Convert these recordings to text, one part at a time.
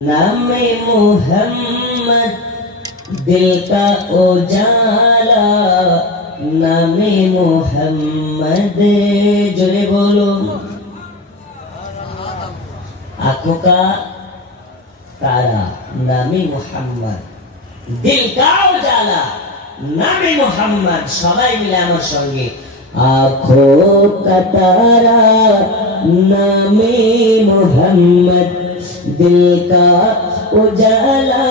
नामे मोहम्मद दिल का उजाला, नामे मोहम्मद जोरे बोलो। आंखों का तारा नामे मोहम्मद, दिल का उजाला नामे मोहम्मद। सबाई मिले आमार संगे आँखों का तारा नामे मोहम्मद, दिल का उजाला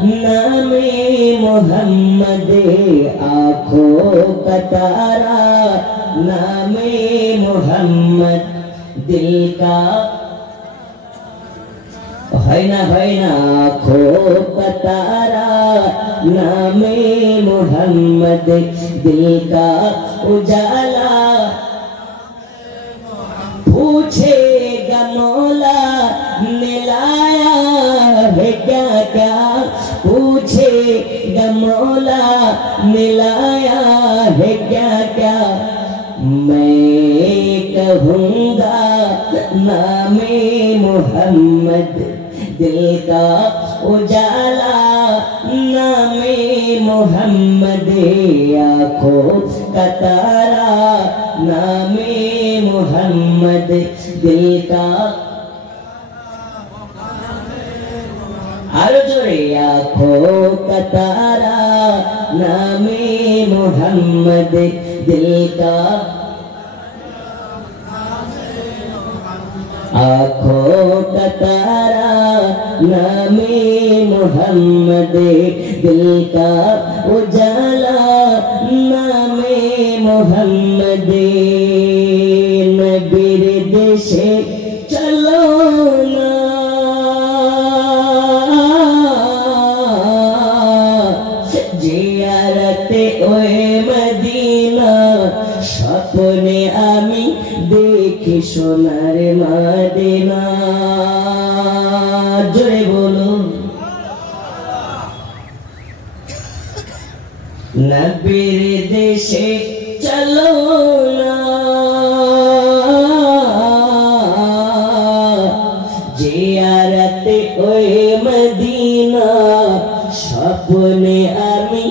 नामे मोहम्मद। आँखों का तारा नामे मोहम्मद, दिल का है ना आँखों का तारा नामे मोहम्मद, दिल का उजाला। पूछेगा मौला मिलाया है क्या क्या, पूछेगा मौला मिलाया है क्या क्या। मैं कहूँगा नामे मोहम्मद, दिल का उजाला नामे मोहम्मद। आँखों का तारा नामे मोहम्मद, दिल का आरो जोरे। आँखों का तारा नामे मोहम्मद, दिल का। आँखों का तारा नामे मोहम्मद, दिल का उजाला नामे मोहम्मद। नबीर देशे चलो ना, जियारते ओए मदीना। স্বপ্নে আমি দেখি সোনার মদিনা। জোরে বলো নবীর দেশে চলো না, জিয়ারতে ওই মদিনা। স্বপ্নে আমি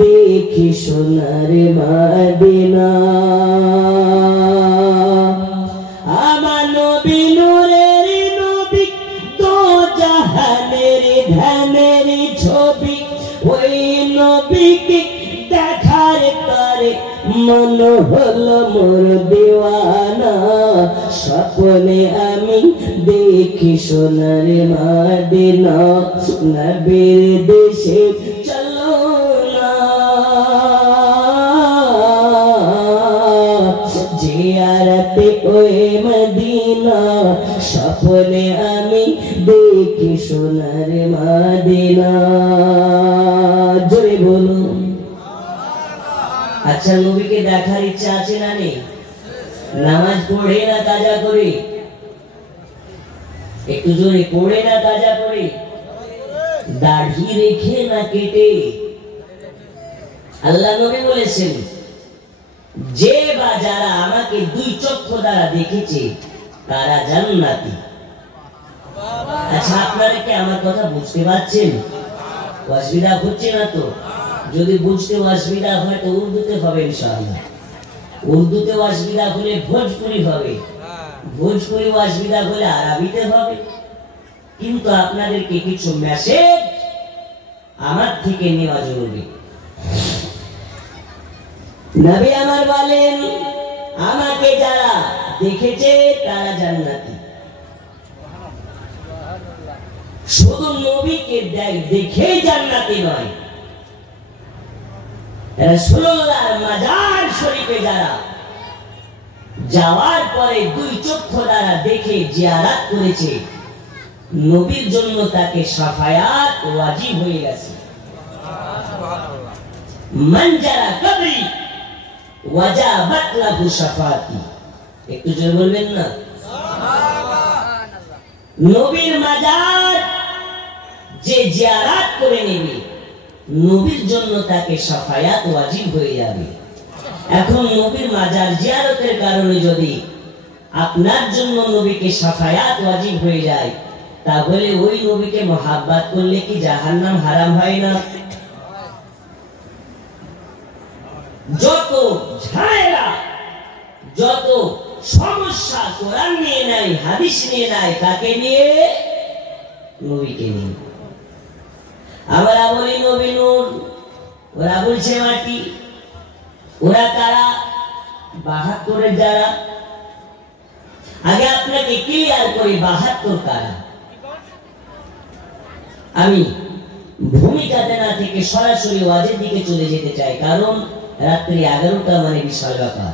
দেখি সোনার মদিনা। আমার নবী নূরের নবী, দো জাহানের ধ্যানের ছবি। ওই নবীকে দেখার তরে মন হলো মোর দিওয়ানা। স্বপ্নে আমি দেখি সোনার মদিনা। নবীর দেশে চলো না, জিয়ারতে ওই মদিনা। স্বপ্নে আমি দেখি সোনার মদিনা। জোরে বলো। আচ্ছা, নবীকে দেখার ইচ্ছা আছে না নেই? নামাজ পড়ে না কাজা করে? একটু জোরে, পড়ে না কাজা করে? দাড়ি রেখে না কেটে? আল্লাহ নবী বলেছেন, যে বা যারা আমাকে দুই চক্ষু দ্বারা দেখেছে তারা জান্নাতি। আচ্ছা, আপনারা কি আমার কথা বুঝতে পারছেন? অসুবিধা হচ্ছে না তো? যদি বুঝতে অসুবিধা হয় তো উর্দুতে হবে ইনশাআল্লাহ। উর্দুতে অসুবিধা হলে ভোজপুরি হবে, ভোজপুরি অসুবিধা হলে আরবিতে হবে। কিন্তু আপনাদেরকে কিছু মেসেজ আমার থেকে নেওয়া জরুরি। নবী আমার বলেন, আমাকে যারা দেখেছে তারা জান্নাতি। শুধু নবীকে দেখেই জান্নাতি নয়, রাসূলুল্লাহর মাজার শরীফে যারা যাওয়ার পরে দুই চক্ষু দ্বারা দেখে জিয়ারত করেছে, নবীর জন্য তাকে শাফায়াত ওয়াজিব হয়ে গেছে। মান যারা কবরি ওয়াজাবাত লাহু শাফাআতি। একটু জোরে বলবেন না সুবহানাল্লাহ। নবীর মাজার যে জিয়ারত করে নেবে, নবীর জন্য তাকে শাফায়াত ওয়াজিব হয়ে যাবে। এখন নবীর মাজার জিয়ারতের কারণে যদি আপনার জন্য নবীকে শাফায়াত ওয়াজিব হয়ে যায়, তাহলে ওই নবীকে মহাব্বত করলে কি জাহান্নাম হারাম হয় না? যত ঝামেলা, যত সমস্যা কোরআন নিয়ে নাই, হাদিস নিয়ে নাই, কাকে নিয়ে? নবীকে নিয়ে। আমরা বলি নবী নূর, ওরা বলছে মাটি। ওরা কারা? ৭২ যারা। আগে আপনাকে ক্লিয়ার করি ৭২ কারা। আমি ভূমিকাতে না থেকে সরাসরি ওয়াজের দিকে চলে যেতে চাই, কারণ রাত্রি 11টা মানে বিশাল ব্যাপার।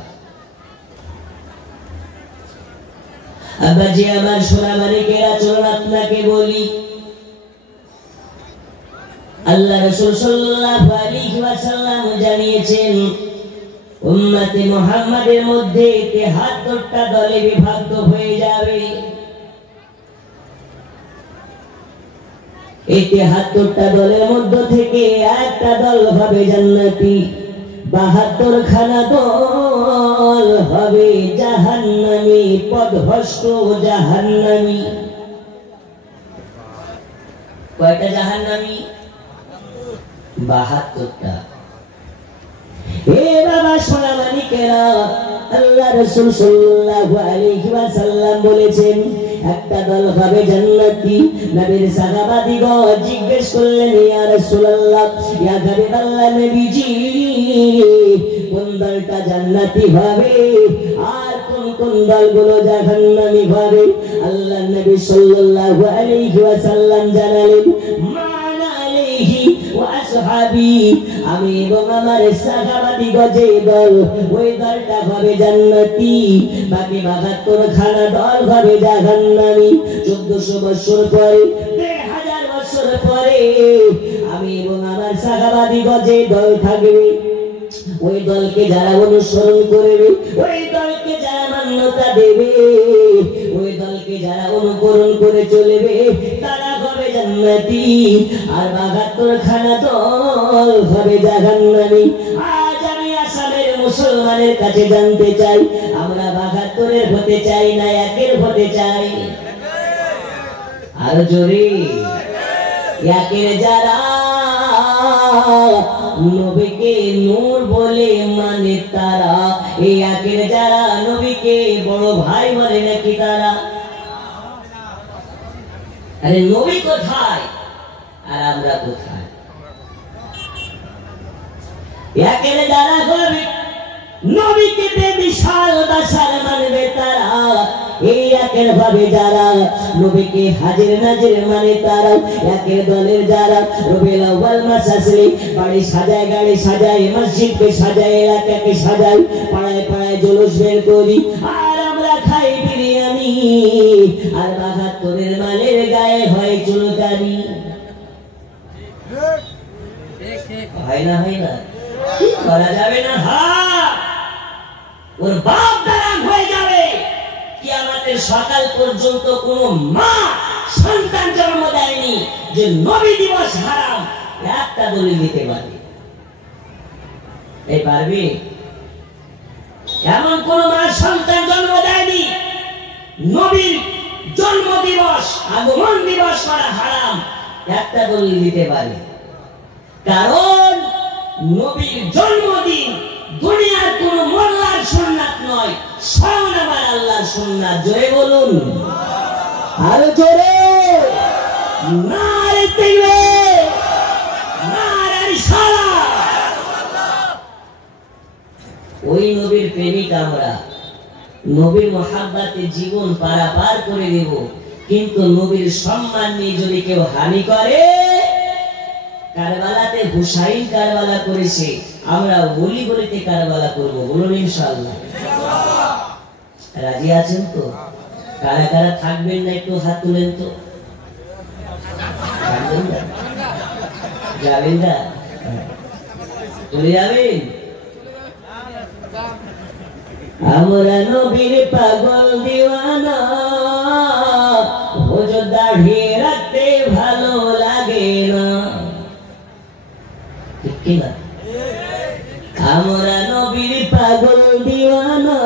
আব্বাজি আমার সোনা মানিকেরা, চলুন আপনাকে বলি, আল্লাহ রাসূল সাল্লাল্লাহু আলাইহি ওয়াসাল্লাম জানিয়েছেন উম্মতে মুহাম্মাদের মধ্যে ৭৩টা দলে বিভক্ত হয়ে যাবে। এই ৭৩টা দলের মধ্য থেকে একটা দল হবে জান্নাতি, ৭২ খানা দল হবে জাহান্নামী, পথভ্রষ্ট জাহান্নামী। কয়টা জাহান্নামী? ৭২টা। এ বাবা সোনা মানিকেরা, আল্লাহ রাসূল সাল্লাল্লাহু আলাইহি ওয়াসাল্লাম বলেছেন একটা দল হবে জান্নাতি। নবীর সাহাবাদিগণ জিজ্ঞেস করলেন, ইয়া রাসূলুল্লাহ, ইয়া হাবিবাল্লাহ, নবীজি কোন দলটা জান্নাতি হবে আর কোন কোন দলগুলো জাহান্নামী হবে? আল্লাহর নবী সাল্লাল্লাহু আলাইহি ওয়াসাল্লাম জানালেন, মান আলাইহি ওয়া আসহাবি, আমি এবং আমার সাহাবাদিগণ যে দল, ওই দলটা হবে জান্নাতি, বাকি ৭২ খানা দল হবে জাহান্নামী। 1400 বছর পরে, ১,৫০০ বছর পরে আমি এবং আমার সাহাবাদিগণ যে দল থাকবে, ওই দলকে যারা অনুসরণ করবে, ওই দলকে যারা মান্যতা দেবে, ওই দলকে যারা অনুকরণ করে চলবে, তারা হবে জান্নাতি, আর ৭২ খানা দল হবে জাহান্নামী। আজ আমি আসামের মুসলমানের কাছে জানতে চাই, আমরা ৭২-এর হতে চাই না ১-এর হতে চাই? আর জোরে, ১-এর যারা নবীকে নূর বলে মানে তারা, এই ১-এর যারা নবীকে বড় ভাই বলে নাকি তারা? আরে নবী কোথায় আর আমরা কোথায়? ১-এর যারা হবে নবীকে বিশাল বাসার মানবে তারা, এই ১-এর ভাবে যারা নবীকে হাজির নাজির মানে তারা, ১-এর দলের যারা রবিউল আউয়াল মাস আসলে বাড়ি সাজায়, গাড়ি সাজায়, মসজিদকে সাজায়, এলাকাকে সাজায়, পাড়ায় পাড়ায় জুলুস বের করি, আর আমরা খাই বিরিয়ানি, আর ৭২-এর মালের গায়ে হয় চুলকানি। হয় না? হয় না? করা যাবে না? হ্যাঁ, ওর বাপ দাঁড়ান হয়ে যাবে। কিয়ামতের সকাল পর্যন্ত কোন মা সন্তান জন্ম দেয়নি যে নবী দিবস হারাম একটা দলিল দিতে পারবে? এই পারবে? এমন কোন মা সন্তান জন্ম দেয়নি নবীর জন্ম দিবস, আগমন দিবস করা হারাম একটা দলিল দিতে পারে? কারণ নবীর জন্মদিন দুনিয়ার কোন মোল্লার সুন্নাত নয়, স্বয়ং আমার আল্লাহর সুন্নাত। জোরে বলুন, আরো জোরে, নারে তাকবীর, নারে রিসালাত। ওই নবীর প্রেমিক আমরা, নবীর মহাব্বতে জীবন পারাপার করে দেব, কিন্তু নবীর সম্মান নিয়ে যদি কেউ হানি করে, কারবালাতে হুসাইন কারবালা করেছে, আমরা বলি বলিতে কারবালা করব। বলুন ইনশাআল্লাহ। রাজি আছেন তো? কারা কারা থাকবেন না একটু হাত তুলেন তো। যাবেন না? চলে যাবেন? আমরা নবীর পাগল দিওয়ানা, হুজুর দাড়ি রাখতে ভালো লাগে না, ঠিক কি না? আমরা নবীর পাগল দিওয়ানা,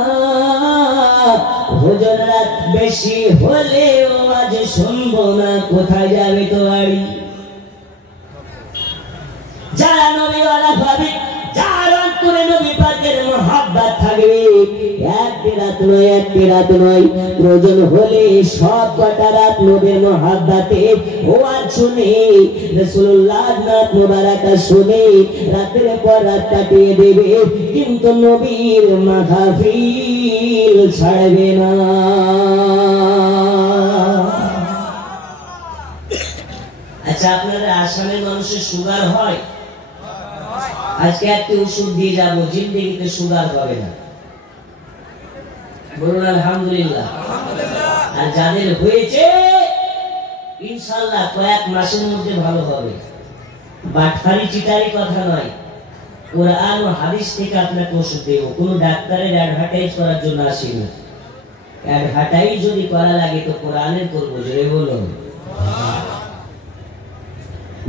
হুজুর রাত বেশি হলেও আজ শুনব সম্ভব না, কোথায় যাবে তো বাড়ি? যারা নবীওয়ালা ভাবে, যার অন্তরে নবী পাকের মহব্বত থাকবে, একটি রাত নয়, প্রয়োজন হলে সব কটা রাত নবীর মহব্বতে ওয়াজ শুনে, রাসূলুল্লাহ নাত মুবারাকা শুনে রাতের পর রাত কাটিয়ে দেবে, কিন্তু নবীর মাহফিল ছাড়বে না। আচ্ছা, আপনাদের আসামের মানুষের সুগার হয়? আজকে একটি ওষুধ দিয়ে যাবো, জিন্দেগিতে সুগার হবে না। বলুন আলহামদুলিল্লাহ। আর যাদের হয়েছে ইনশাআল্লাহ কয়েক মাসের মধ্যে ভালো হবে। বাটফারি চিটারি কথা নয়, কোরআন ও হাদিস থেকে আপনাকে ওষুধ দেব। কোন ডাক্তারের অ্যাডভার্টাইজ করার জন্য আসি না। অ্যাডভার্টাইজ যদি করা লাগে তো কোরআনের করবো। জোরে বলুন।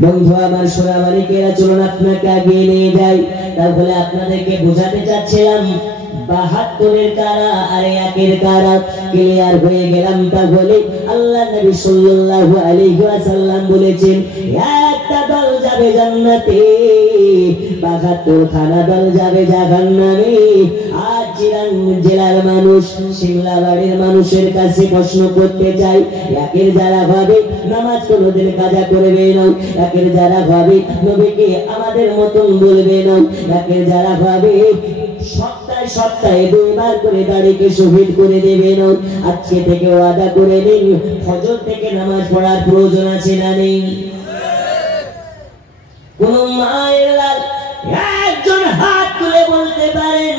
বন্ধু আমার, সোনা মালিকেরা, চলুন আপনাকে আগিয়ে নিয়ে যাই। তাহলে আপনাদেরকে বোঝাতে চাচ্ছিলাম ৭২-এর কারা আর ১-এর কারা ক্লিয়ার হয়ে গেলাম। তাহলে আল্লাহ নবী সাল্লাল্লাহু আলাইহি ওয়াসাল্লাম বলেছেন, একটা দল যাবে জান্নাতে, ৭২ খানা দল যাবে জাহান্নামে। আর চিরাং জেলার মানুষ, সিমলাবাড়ির মানুষের কাছে প্রশ্ন করতে চাই, ১-এর যারা ভাবে নামাজ কোনোদিন কাজা করবে না, ১-এর যারা ভাবে নবীকে আমাদের মতন বলবে না, ১-এর যারা ভাবে সপ্তাহে ২ বার করে দাড়িকে শহীদ করে দেবে না, আজকে থেকে ওয়াদা করে নিন, ফজর থেকে নামাজ পড়ার প্রয়োজন আছে না নেই? কোন মায়ের লাল একজন হাত তুলে বলতে পারেন,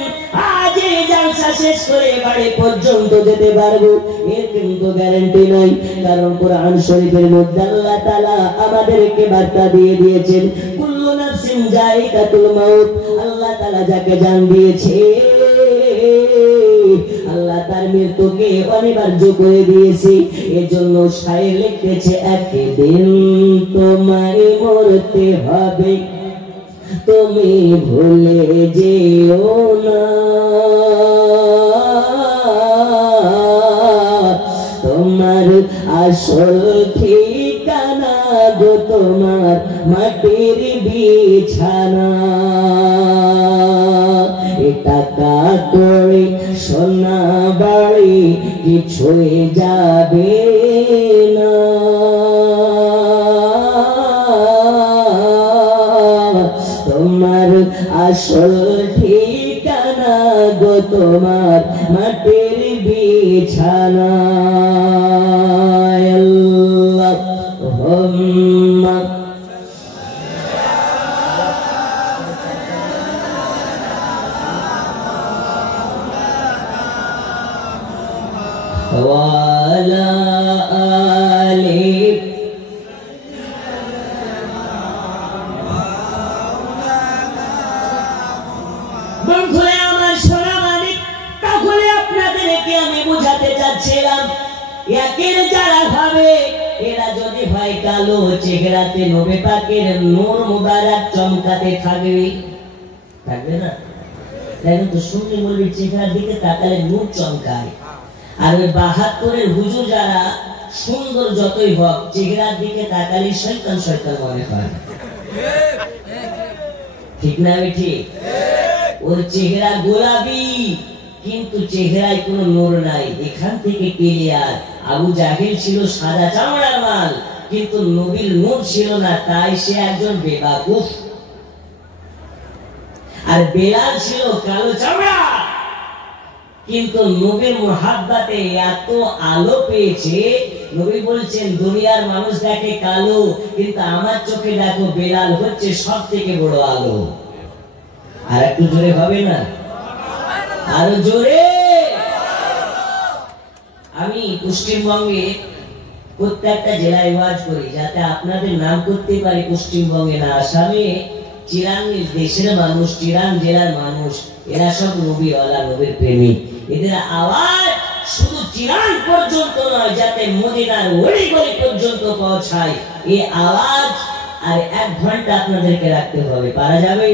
আজ এই জালসা শেষ করে বাড়ি পর্যন্ত যেতে পারবো? এর কিন্তু গ্যারান্টি নাই। কারণ কোরআন শরীফের মধ্যে আল্লাহ তাআলা আমাদেরকে বার্তা দিয়ে দিয়েছেন, কুল্লু নাফসিন যায়িকাতুল মাউত। আল্লাহ তাআলা যাকে জান দিয়েছে, আল্লাহ তার মৃত্যুকে অনিবার্য করে দিয়েছে। এজন্য শায়ের লিখতেছে, একদিন তোমায় মরতে হবে, তুমি ভুলে যেও না, তোমার আসল ঠিকানা গো তোমার মাটির বিছানা। টাকা করে সোনা বাড়ি কিছুই যাবে না, তোমার আসল ঠিকানা গো তোমার মাটির বিছানা। আল্লাহুম্মা ওয়ালা আলি বন্ধুরা আমার, সোনা মালিক, তাহলে আপনাদেরকে আমি বুঝাতে চাচ্ছিলাম, ১-এর যারা ভাবে এরা যদি হয় কালো, চেহারাতে নবী পাকের নূর মুবারক চমকাতে থাকবে, থাকবে না? দেখেন তো, শুনলে বলবি চেহারার দিকে তাকালে নূর চমকায়। আর ওই ৭২-এর হুজুর যারা সুন্দর যতই হোক, চেহারার দিকে তাকালে শয়তান শয়তান মনে হয়। ঠিক না? ঠিক। ওর চেহারা গোলাপি, কিন্তু চেহারায় কোনো নূর নাই। এখান থেকে ক্লিয়ার, আবু জাহেল ছিল সাদা চামড়ার মাল, কিন্তু নবীর নূর ছিল না, তাই সে একজন বেবাকুফ। আর বেলাল ছিল কালো চামড়া, কিন্তু নবীর মুহাব্বতে এত আলো পেয়েছে, নবী বলছেন দুনিয়ার মানুষ দেখে কালো, কিন্তু আমার চোখে দেখো বেলাল হচ্ছে সব থেকে বড় আলো। আর একটু জোরে হবে না? আরো জোরে। আমি পশ্চিমবঙ্গে প্রত্যেকটা জেলায় ওয়াজ করি, যাতে আপনাদের নাম করতে পারি পশ্চিমবঙ্গে না, আসামে। চিরাং দেশের মানুষ, চিরাং জেলার মানুষ, এরা সব নবীওয়ালা, নবীর প্রেমিক। এদের আওয়াজ শুধু চিরাং পর্যন্ত নয়, যাতে মদিনার অলিগলি পর্যন্ত পৌঁছায়। এই আওয়াজ আর 1 ঘন্টা আপনাদেরকে রাখতে হবে, পারা যাবে?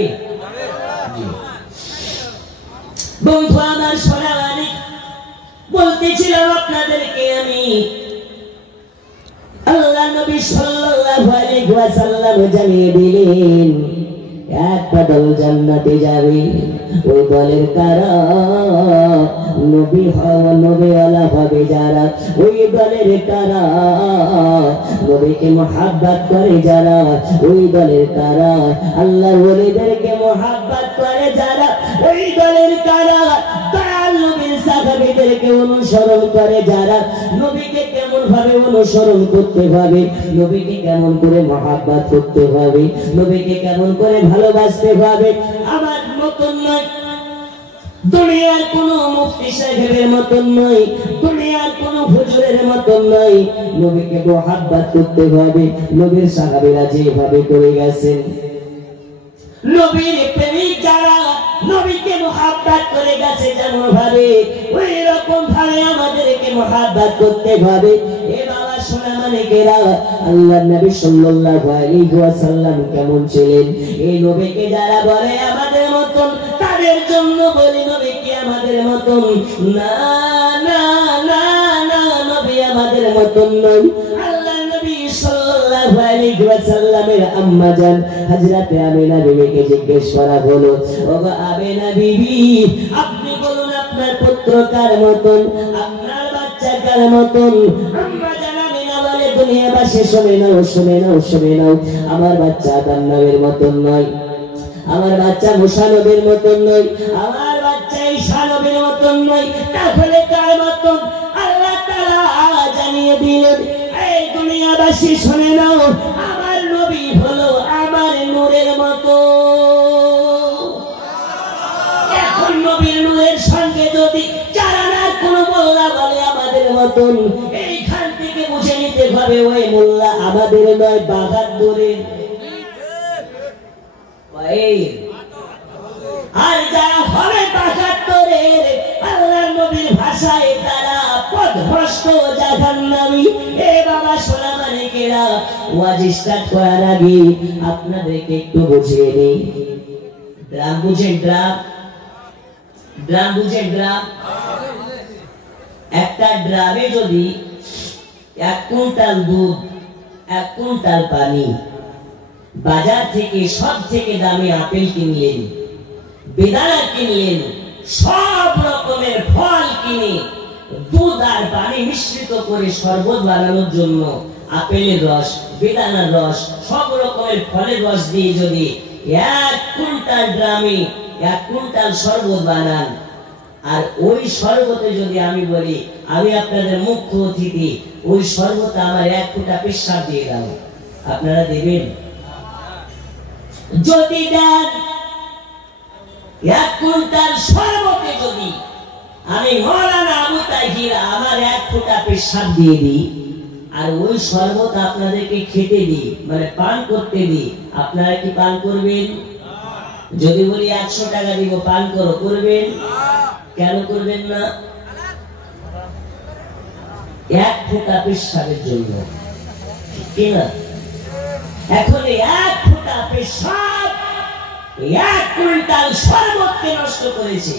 বন্ধু আমার, সোনা মালিক, বলতেছিলাম আপনাদেরকে আমি, আল্লাহ নবী সাল্লাল্লাহু আলাইহি ওয়াসাল্লাম জানিয়ে দিলেন একটা দল জান্নাতে যাবে, ওই দলের কারা নবী নবীওয়ালা হবে যারা, ওই দলের কারা নবীকে মুহাব্বত করে যারা, ওই দলের কারা আল্লাহর ওলিদেরকে মুহাব্বত করে যারা, ওই দলের কারা নবীর সাহাবীদেরকে অনুসরণ করে যারা। নবীকে কেমন ভাবে অনুসরণ করতে হবে, নবীকে কেমন করে মুহাব্বত করতে হবে, নবীকে কেমন করে ভালোবাসতে হবে, আমার মতন নয়, দুনিয়ার কোন মুফতি সাহেবের মতন নয়, দুনিয়ার কোন হুজুরের মতন নয়। নবীকে মুহাব্বত করতে হবে নবীর সাহাবীরা যেভাবে করে গেছেন। নবীর প্রেমিক যারা নবীকে মুহাব্বত করে গেছে যেমন ভাবে, ওই রকম ভাবে আমাদেরকে মুহাব্বত করতে হবে। এ বাবা সোনা মানিকেরা, আল্লাহর নবী সাল্লাল্লাহু আলাইহি ওয়াসাল্লাম কেমন ছিলেন, এই নবীকে যারা বলে আমাদের মতন, তাদের জন্য বলি নবী কি আমাদের মতন না, না না না, নবী আমাদের মতন নয়। আল্লাহ নবী সাল্লাল্লাহু আলাইহি ওয়াসাল্লামের আম্মা জান হযরতে আমিনা বিবিকে জিজ্ঞেস করা হলো, ওগো আমিনা বিবি, আপনি বলুন আপনার পুত্র কার মতন, আপনার বাচ্চা কার মতন? আম্মা জান আমিনা বলে, দুনিয়াবাসী শুনে নাও, শুনে নাও, শুনে নাও, আমার বাচ্চা আদম নবীর মতন নয়, আমার বাচ্চা মুসা নবীর মতন নয়, আমার বাচ্চা ঈসা নবীর মতন নয়। তাহলে কার মতন? আল্লাহ তাআলা জানিয়ে দিলেন, এই দুনিয়াবাসী শুনে নাও, আমার নবী হলো আমার নূরের মতো। এখন নবীর নূরের সঙ্গে যদি চারানার কোন মোল্লা বলে আমাদের মতন, এইখান থেকে বুঝে নিতে হবে ওই মোল্লা আমাদের নয়, বাগাদুরের। আর যারা হবে বাগাদুরের, আল্লাহর নবীর ভাষায় তারা পথভ্রষ্ট জাহান্নামী। এ বাবা সোনা মানিকেরা, ওয়াজ স্টার্ট করার আগে আপনাদেরকে একটু বুঝিয়ে নেই। ড্রাম বুঝেন? ড্রাম, ড্রাম বুঝেন? ড্রাম, একটা ড্রামে যদি 1 কুইন্টাল দুধ, 1 কুইন্টাল পানি, বাজার থেকে সব থেকে দামি আপেল কিনলেন, বেদানা কিনলেন, সব রকমের ফল কিনে দুধ আর পানি মিশ্রিত করে শরবত বানানোর জন্য আপেলের রস, বেদানার রস, সব রকমের ফলের রস দিয়ে যদি 1 কুইন্টাল ড্রামে 1 কুইন্টাল শরবত বানান, আর ওই শরবতে যদি আমি বলি আমি আপনাদের মুখ্য অতিথি, ওই শরবতে আমার 1 ফোঁটা পেশাব দিয়ে দাও, আপনারা দেবেন? যদি দেন 1 কুইন্টাল শরবতে যদি আমি মৌলানা আবু তাহির আমার 1 ফোঁটা পেশাব দিয়ে দিই, আর ওই শরবত আপনাদেরকে খেতে দিই, মানে পান করতে দিই, আপনারা কি পান করবেন? যদি বলি 100 টাকা দিব পান করো, করবেন? কেন করবেন না? 1 ফোঁটা পেশাবের জন্য, ঠিক না? এখন 1 ফোঁটা পেশাব 1 কুইন্টাল শরবতকে নষ্ট করেছে।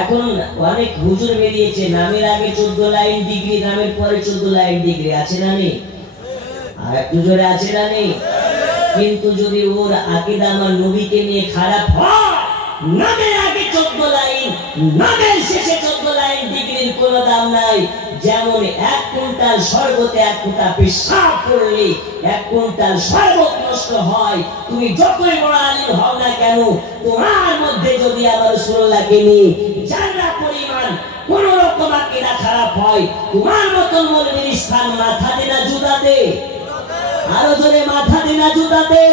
এখন অনেক হুজুর বেরিয়েছে, নামের আগে 14 লাইন ডিগ্রি, নামের পরে 14 লাইন ডিগ্রি, আছে না নেই? আর একটু জোরে আছে না নেই? কিন্তু যদি ওর আকীদা আমার নবীকে নিয়ে খারাপ হয়, নামের আগে 14 লাইন, নামের শেষে 14 লাইন ডিগ্রির কোনো দাম নাই। যেমন 1 কুইন্টাল শরবতে 1 ফোঁটা পেশাব করলে 1 কুইন্টাল শরবত নষ্ট হয়। তুমি যতই বড় আলিম হও না কেন, তোমার মধ্যে যদি আমার রাসূলুল্লাহকে নিয়ে জানা পরিমাণ কোন রকম আকীদা খারাপ হয়, তোমার মতন মৌলবীর স্থান মাথা দিনা জুতাতে, আরো জোরে মাথা দিনা জুতাতে।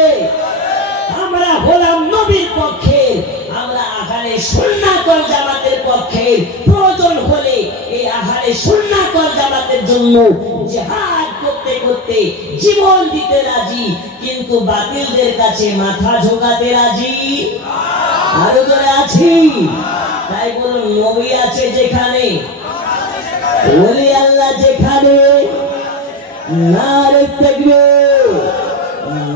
আমরা হলাম নবীর পক্ষে, আমরা আহলে সুন্নাত ওয়াল জামাতের পক্ষে। প্রয়োজন হলে এই আহলে সুন্নাত ওয়াল জামাতের জন্য জিহাদ করতে করতে জীবন দিতে রাজি, কিন্তু বাতিলদের কাছে মাথা ঝোঁকাতে রাজি। আরো জোরে আছি? তাই বলুন, নবী আছে যেখানে, ওলি আল্লাহ যেখানে, নারে তাকবীর,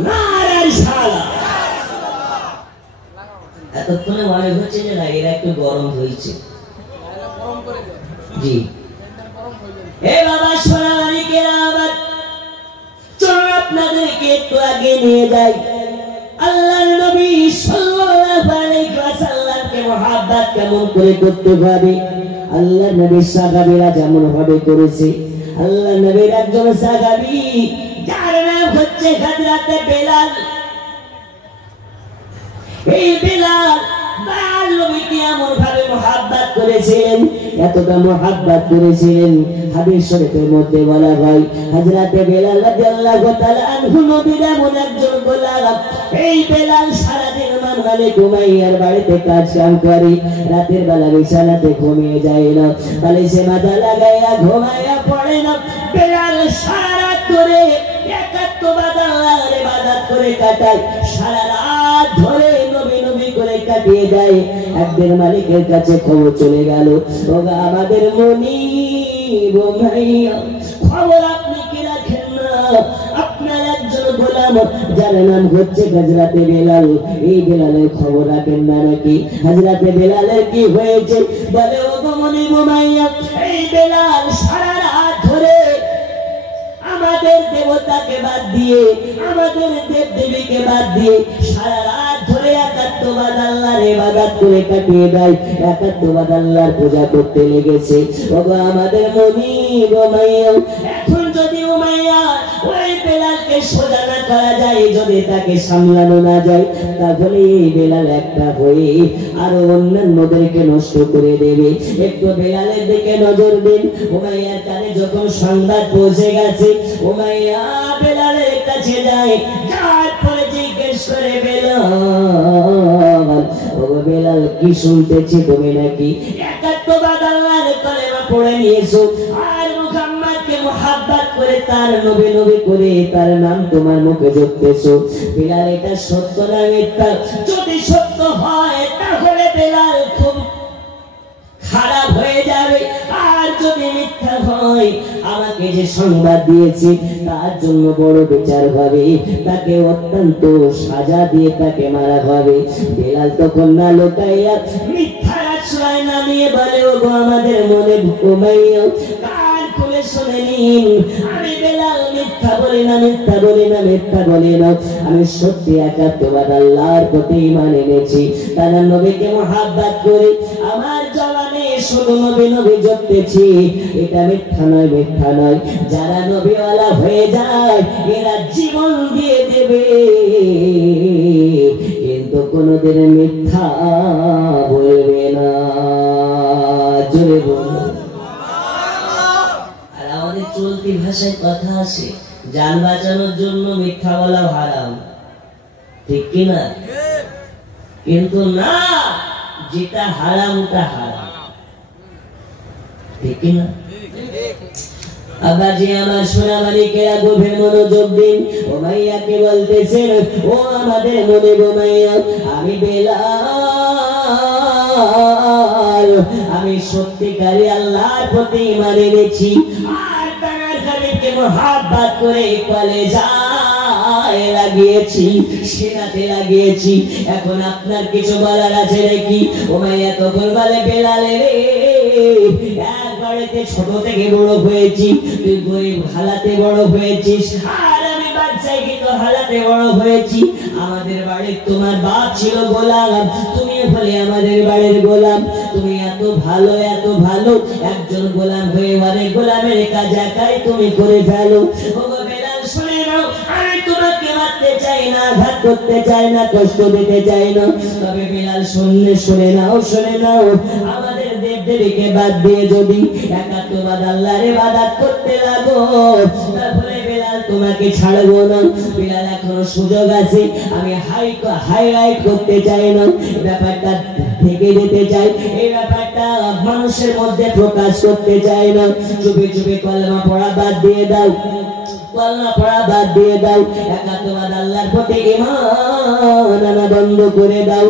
নারে রিসালাত। এতক্ষণে মনে হচ্ছে যে না এরা একটু গরম হয়েছে। জি, এ বাবা সোনামানিকেরা, আপনাদেরকে একটু আগে নিয়ে যাই। আল্লাহর নবী সাল্লাল্লাহু আলাইহি ওয়াসাল্লামকে মুহাব্বত কেমন করে করতে পারে, আল্লাহর নবীর সাহাবীরা যেমন ভাবে করেছে। আল্লাহর নবীর একজন সাহাবী যার নাম হচ্ছে হযরতে বেলাল। এই বেলাল নবীকে এমন ভাবে মুহাব্বত করেছিলেন, এতটা মুহাব্বত করেছিলেন, হাদিস শরীফের মধ্যে বলা হয় হযরতে বেলাল রাদিয়াল্লাহু তাআলা আনহু নবীর এমন একজন গোলাম। এই বেলাল সারাদিন মালিক উমাইয়ার বাড়িতে কাজ কাম করে, রাতের বেলা বিছানাতে ঘুমিয়ে যায় না, বালিশে মাথা লাগাইয়া ঘুমাইয়া পড়ে না। বেলাল সারা রাত ধরে একাত্মবাদ আল্লাহর ইবাদত করে কাটায়, সারা রাত ধরে নবী নবী করে কাটিয়ে যায়। একদিন মালিকের কাছে খবর চলে গেল, ওগো আমাদের মুনিব ভাইয়া, খবর আপনি কি রাখেন না, আপনার একজন গোলাম যার নাম হচ্ছে হযরতে বেলাল, এই বেলালের খবর রাখেন না নাকি? হযরতে বেলালের কি হয়েছে? বলে ওগো মুনিব ভাইয়া, এই বেলাল সারা রাত ধরে আমাদের দেবতাকে বাদ দিয়ে, আমাদের দেব দেবীকে বাদ দিয়ে সারা রাত ধরে একাত্মবাদ আল্লাহর ইবাদত করে কাটিয়ে দেয়, একাত্মবাদ আল্লাহর পূজা করতে লেগেছে। ওগো আমাদের মুনিব উমাইয়া, এখন যদি উমাইয়া ওই বেলালকে সোজা না করা যায়, যদি তাকে সামলানো না যায়, তাহলে এই বেলাল একটা হয়ে আরো অন্যান্যদেরকে নষ্ট করে দেবে। একটু বেলালের দিকে নজর দিন। উমাইয়ার কানে যখন সংবাদ পৌঁছে গেছে, উমাইয়া বেলালের কাছে যায়, যার পরে জিজ্ঞেস করে বেলাল, ওগো বেলাল কি শুনতেছি তুমি নাকি একাত্মবাদ আল্লাহর কলেমা পড়ে নিয়েছো, আর মুহাম্মদকে মুহাব্বত করে তার নবী নবী করে তার নাম তোমার মুখে জপতেছো। বেলাল এটা সত্য না মিথ্যা? যদি সত্য হয় তাহলে বেলাল খুব খারাপ হয়ে যাবে, আর যদি মিথ্যা হয় আমাকে যে সংবাদ দিয়েছে তার জন্য বড় বিচার হবে, তাকে অত্যন্ত সাজা দিয়ে তাকে মারা হবে। বেলাল তখন না লোকাইয়া মিথ্যার আশ্রয় নামিয়ে বলে, ওগো আমাদের মনে উমাইয়া, কান খুলে শুনে নিন, আমি বেলাল মিথ্যা বলি না, মিথ্যা বলি না, মিথ্যা বলি না, আমি সত্যি একাত্মবাদ আল্লাহর প্রতি ঈমান এনেছি, তার নবীকে মুহাব্বত করি, আমার জবানে শুধু নবী নবী জপতেছি, এটা মিথ্যা নয়, মিথ্যা নয়। যারা নবীওয়ালা হয়ে যায় এরা জীবন দিয়ে দেবে, কিন্তু কোনদিন মিথ্যা বলবে না। জোরে বলুন। আর আমাদের চলতি ভাষায় কথা আছে, জান বাঁচানোর জন্য মিথ্যা বলা হারাম, ঠিক কিনা? কিন্তু না, যেটা হারাম ওটা হারাম, ঠিক কিনা? আবার যে আমার সোনা মালিকেরা গভীর মনোযোগ দিন। উমাইয়াকে বলতেছেন, ও আমাদের মনে উমাইয়া, আমি বেলাল, আমি সত্যিকারী আল্লাহর প্রতি ঈমান এনেছি, আর তার হাবিবকে মুহাব্বত করে কলেজায় লাগিয়েছি, সিনাতে লাগিয়েছি। এখন আপনার কিছু বলার আছে নাকি? উমাইয়া তখন বলে, বেলালে রে, একবারেতে ছোট থেকে বড় হয়েছি, তুই গরিব হালাতে বড় হয়েছিস, আর আমি বাদশাহীত হালাতে বড় হয়েছি। আমাদের বাড়ির তোমার বাপ ছিল গোলাম, তুমি বলে আমাদের বাড়ির গোলাম। তুমি এত ভালো, এত ভালো, একজন গোলাম হয়ে অনেক গোলামের কাজ একাই তুমি করে ফেলো। ওগো বেলাল শুনে নাও, আমি তোমাকে মারতে চাই না, আঘাত করতে চাই না, কষ্ট দিতে চাই না, তবে বেলাল শুনে নাও, শুনে নাও, আমাদের দেব দেবীকে বাদ দিয়ে যদি একাত্মবাদ আল্লাহর ইবাদত করতে লাগো, তাহলে বেলাল তোমাকে ছাড়বো না। বেলাল এখনো সুযোগ আছে, আমি হাইলাইট করতে চাই না, ব্যাপারটা থেকে যেতে চাই, এই ব্যাপারটা মানুষের মধ্যে প্রকাশ করতে চাই না। চুপে চুপে কলেমা পড়া বাদ দিয়ে দাও, কলেমা পড়া বাদ দিয়ে দাও, একাত্মবাদ আল্লাহর প্রতি ঈমান আনা বন্ধ করে দাও,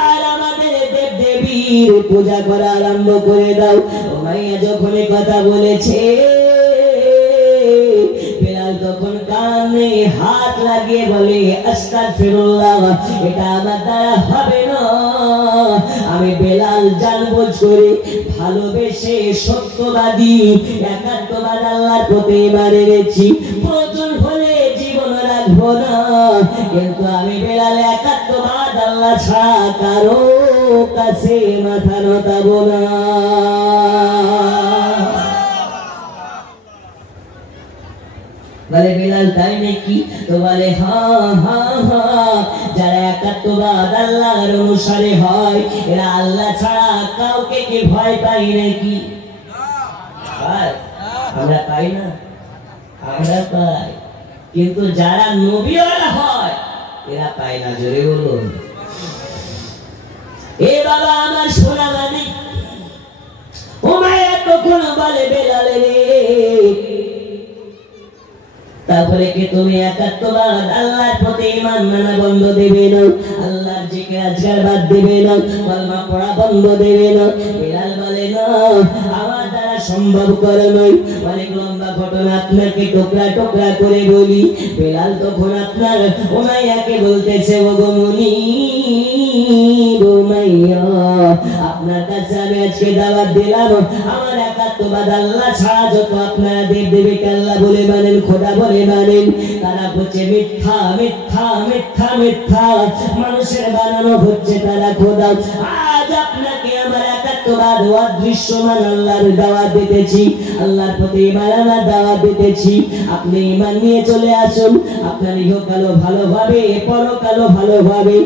আর আমাদের দেব দেবীর পূজা করা আরম্ভ করে দাও। উমাইয়া যখন এই কথা বলেছে, বেলাল তখন কানে হাত লাগিয়ে বলে, আস্তাগফিরুল্লাহ, এটা আমার দ্বারা হবে না, আমি বেলাল জানবুঝ করে ভালোবেসে সত্যবাদী একাত্মবাদ আল্লাহর প্রতি ঈমান এনেছি, প্রয়োজন হলে জীবন রাখবো না, কিন্তু আমি বেলাল একাত্মবাদ আল্লাহ ছাড়া কারো কাছে মাথা নতাবো না। বলে বেলাল তাই নাকি? তো বলে হ্যাঁ হ্যাঁ হ্যাঁ, যারা একাত্মবাদ আল্লাহর অনুসারে হয় এরা আল্লাহ ছাড়া কাউকে কি ভয় পাই নাকি? আমরা পাই না? আমরা পাই, কিন্তু যারা নবীওয়ালা হয় এরা পায় না। জোরে বলুন। এ বাবা আমার সোনা মানিক, উমাইয়া তখন বলে বেলাল রে, তারপরে কি তুমি একাত্মবাদ আল্লাহর প্রতি ঈমান আনা বন্ধ দেবে না? আল্লাহর জিকির আজকার বাদ দেবে না? কলমা পড়া বন্ধ দেবে না? বেলাল বলে না, আমার দ্বারা সম্ভব করে নয়। অনেক লম্বা ঘটনা আপনাকে টুকরা টুকরা করে বলি। বেলাল তখন আপনার উমাইয়াকে বলতেছে, ও গো মুনির উমাইয়া, আপনার কাছে আমি আজকে দাওয়াত দিলাম, আমার একাত্মবাদ আল্লাহ ছাড়া যত আপনারা দেব দেবীকে আল্লাহ বলে মানেন, খোদা বলে মানেন, তারা হচ্ছে মিথ্যা মিথ্যা মিথ্যা মিথ্যা, মানুষের বানানো হচ্ছে তারা খোদা। আজ আপনাকে আমার একাত্মবাদ অদৃশ্যমান আল্লাহর দাওয়াত দিতেছি, আল্লাহর প্রতি ঈমান আনার দাওয়াত দিতেছি। আপনি ঈমান নিয়ে চলে আসুন, আপনার ইহকালও ভালোভাবে পরকালও ভালোভাবে।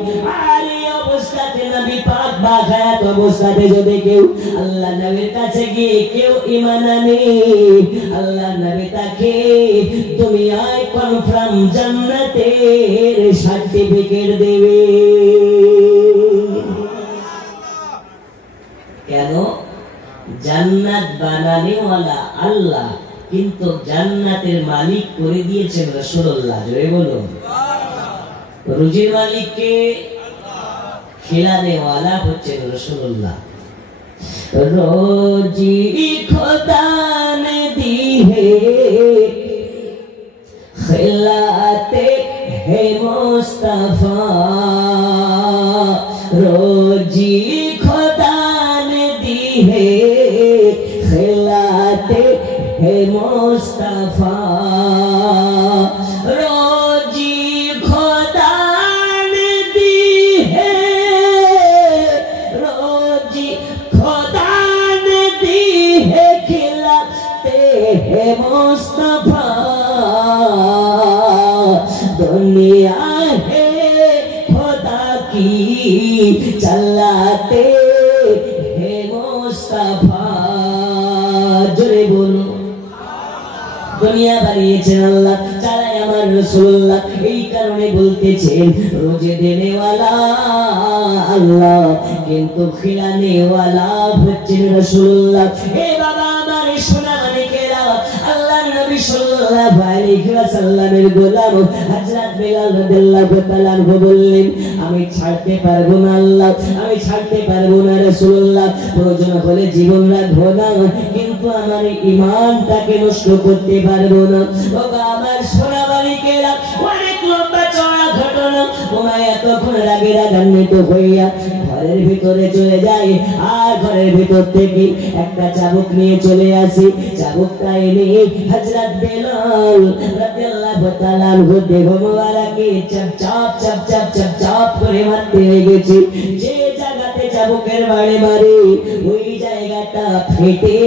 আর এই অবস্থাতে নবী পাক বা হায়াত অবস্থাতে যদি কেউ আল্লাহ নবীর কাছে গিয়ে কেউ ঈমান আনে, আল্লাহ নবী তাকে দুনিয়ায় কনফার্ম জান্নাতের সার্টিফিকেট দেবে। কেন? জান্নাত বানানেওয়ালা আল্লাহ, কিন্তু জান্নাতের মালিক করে দিয়েছেন রাসূলুল্লাহ। জোরে বলুন। রুজির মালিককে खिलानेवाला হচ্ছে রাসূলুল্লাহ। रोजी खुदा ने दी है, खिलाते है मुस्तफा, रोजी खुदा ने दी है, खिलाते है मुस्तफा, रोजी खुदा ने दी है, रोजी खुदा ने दी है, खिलाते है मुस्तफा, दुनिया है खुदा की चलाते है मुस्तफा। जोरे बोलो। दुनिया বানিয়েছেন আল্লাহ, চালায় আমার রাসূলুল্লাহ। এই কারণে বলতেছেন রোজে দেনেওয়ালা আল্লাহ, কিন্তু খিলানেওয়ালা হচ্ছেন রাসূলুল্লাহ। হে বাবা আমার সোনা মানিকেরা, আল্লাহর নবী সাল্লাল্লাহু আলাইহি ওয়াসাল্লামের গোলাম হযরত বেলাল রাদিয়াল্লাহু তাআলা আনহু বললেন, আমি ছাড়তে পারবো না আল্লাহ, আমি ছাড়তে পারবো না রাসূলুল্লাহ, প্রয়োজন হলে জীবন রাখবো না, কিন্তু আমার ঈমানটাকে নষ্ট করতে পারবো না। বাবা আমার সোনা মানিকেরা, অনেক লম্বা চওড়া ঘটনা। উমাইয়া তখন রাগে রাগান্বিত হইয়া ঘরের ভিতরে চলে যায়, আর ঘরের ভিতর থেকে একটা চাবুক নিয়ে চলে আসে। চাবুকটা এনে হযরত বেলাল রাদিয়াল্লাহু তাআলা আনহু দেহ মোবারকে চাপ চাপ চাপ চাপ চাপ চাপ করে মারতে লেগেছে। যে জায়গাতে চাবুকের বাড়ি মারে ওই জায়গাটা ফেটে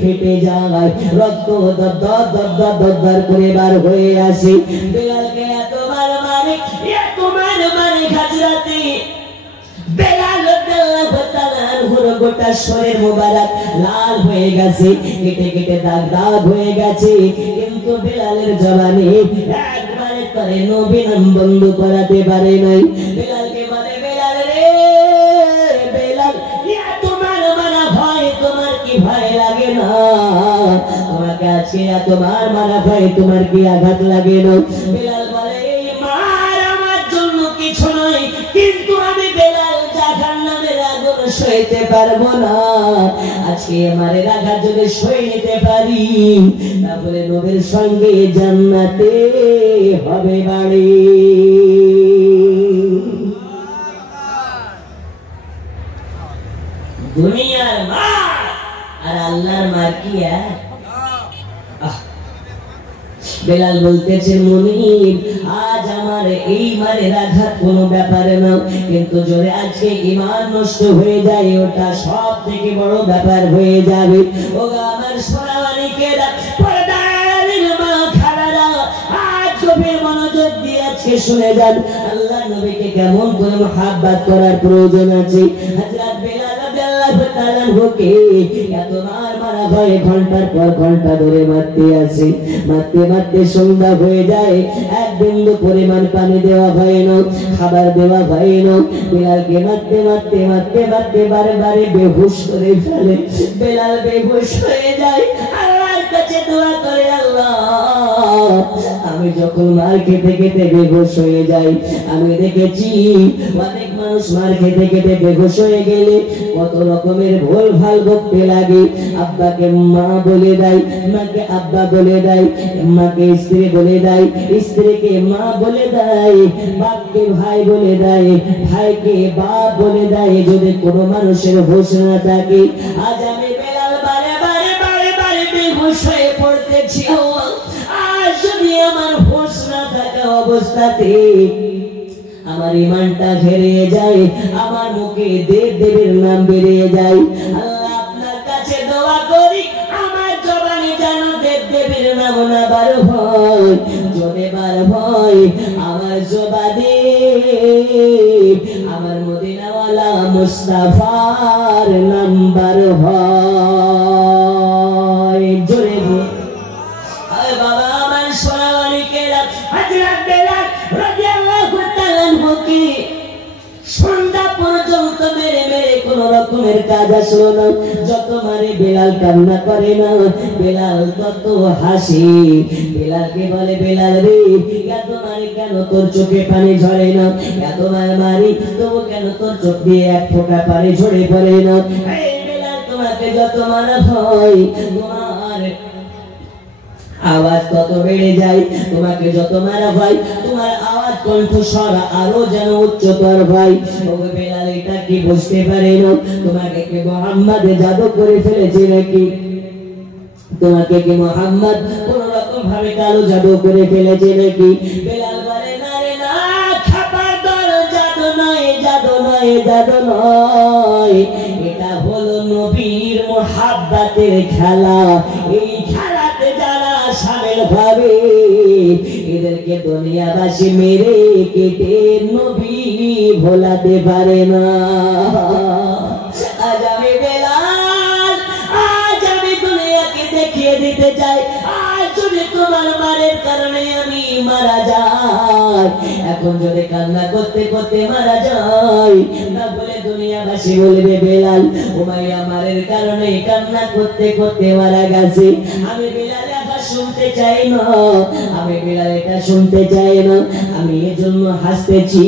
ফেটে যায়, রক্ত দপ দপ দপ দপ দপ করে বার হয়ে আসে। বেলালকে এত মার মারে, এত মার মারে হযরতে বেলাল রাদিয়াল্লাহু তাআলা আনহুর গোটা শরীর মোবারক লাল হয়ে গেছে, কেটে কেটে দাগ দাগ হয়ে গেছে, কিন্তু বেলালের জবানে একবারে করে নবী নাম বন্ধ করাতে পারে নাই। বেলালকে বলে, বেলাল রে বেলাল, ইয়া তোমার মারা ভয়, তোমার কি ভয় লাগে না? তোমাকে আজকে তোমার মারা ভয়, তোমার কি আঘাত লাগে না? বেলাল বলে, এই মার আমার জন্য কিছু নয়, কিন্তু আমি বেলাল জাহান্নামের আগুন সইতে পারবো না। আজকে আমারে রাখা যদি সই নিতে পারি, তাহলে নবীর সঙ্গে জান্নাতে হবে বাড়ি। দুনিয়ার মার আর আল্লাহর মার কি এক? বেলাল বলতেছেন মুনির আজ আমার এই মারের আঘাত কোনো ব্যাপার না, কিন্তু যদি আজকে ঈমান নষ্ট হয়ে যায় ওটা সব থেকে বড় ব্যাপার হয়ে যাবে। ও আমার সোনামানিকেরা, পর্দার মা খালারা, আজ গভীর মনোযোগ দিয়ে আজকে শুনে যান আল্লাহ নবীকে কেমন করে মহব্বত করার প্রয়োজন আছে। হযরত বেলাল রাদিয়াল্লাহু তাআলা কে এত মারা হয়, ঘন্টার পর ঘন্টা ধরে মারতে আসে, মারতে মারতে সন্ধ্যা হয়ে যায়, এক বিন্দু পরিমাণ পানি দেওয়া হয় না, খাবার দেওয়া হয় না। বেলালকে মারতে মারতে মারতে মারতে বারে বারে বেহুশ করে ফেলে। বেলাল বেহুশ হয়ে যায়, আল্লাহর কাছে দোয়া করে, আল্লাহ আমি যখন মার খেতে খেতে বেহুশ হয়ে যাই, আমি দেখেছি অনেক মানুষ মার খেতে খেতে বেহুশ হয়ে গেলে কত রকমের ভুল ভাল বকতে লাগে। আব্বাকে মা বলে দেয়, মাকে আব্বা বলে দেয়, মাকে স্ত্রী বলে দেয়, স্ত্রীকে মা বলে দেয়, বাপকে ভাই বলে দেয়, ভাইকে বাপ বলে দেয়। যদি কোনো মানুষের হুঁশ না থাকে, আজ আমি বেলাল বারে বারে বারে বারে বেহুশ হয়ে পড়তেছি। আজ যদি আমার হুঁশ না থাকা অবস্থাতে আমার ঈমানটা ঘেরে যায়, আমার মুখে দেবের নাম বেরিয়ে যায়, আল্লাহ আপনার কাছে দোয়া করি আমার জবানে যেন দেবের নাম না বার হয়। যদি বার হয় আমার জবানে আমার মদিনাওয়ালা মুস্তাফার নাম্বার হয়। জোরে বল বাবা আমার সোনামানিকেরা, হযরত বেলাল রাদিয়াল্লাহু তাআলা আনহুকে সন্ধ্যা পর্যন্ত মেরে মেরে কোন রকমের কাজ আসলো না। যত মারে বেলাল কান্না করে না, বেলাল তত হাসি। বেলালকে বলে, বেলাল রে এত মারি কেন, তোর চোখে পানি ঝরে না? এত মারি তবু কেন তোর চোখ দিয়ে এক ফোঁটা পানি ঝরে পড়ে না? এই বেলাল তোমাকে যত মারা হয় তোমার আওয়াজ তত বেড়ে যায়, তোমাকে যত মারা হয় তোমার আওয়াজ কণ্ঠস্বর আরো যেন উচ্চতর হয়। ওগো বেলাল এটা কি বুঝতে পারে না তোমাকে কি মুহাম্মদ জাদু করে ফেলেছে নাকি? তোমাকে কি মুহাম্মদ কোন রকম ভাবে কালো জাদু করে ফেলেছে নাকি? বেলাল বলে, না রে না, খাপাদর জাদু নয়, জাদু নয়, জাদু নয়, এটা হলো নবীর মুহাব্বতের খেলা। এই খেলাতে যারা শামিল ভাবে এদেরকে দুনিয়াবাসী মেরে কেটে নবী ভোলাতে পারে না। আজ আমি বেলাল, আজ আমি দুনিয়াকে দেখিয়ে দিতে চাই, আজ যদি তোমার মারের কারণে আমি মারা যাই, এখন যদি কান্না করতে করতে মারা যাই, না বলে দুনিয়াবাসী বলবে বেলাল উমাইয়া মারের কারণে কান্না করতে করতে মারা গেছে। আমি বেলাল শুনতে চাই না, আমি বেলাল এটা শুনতে চাই না। আমি এজন্য হাসতেছি,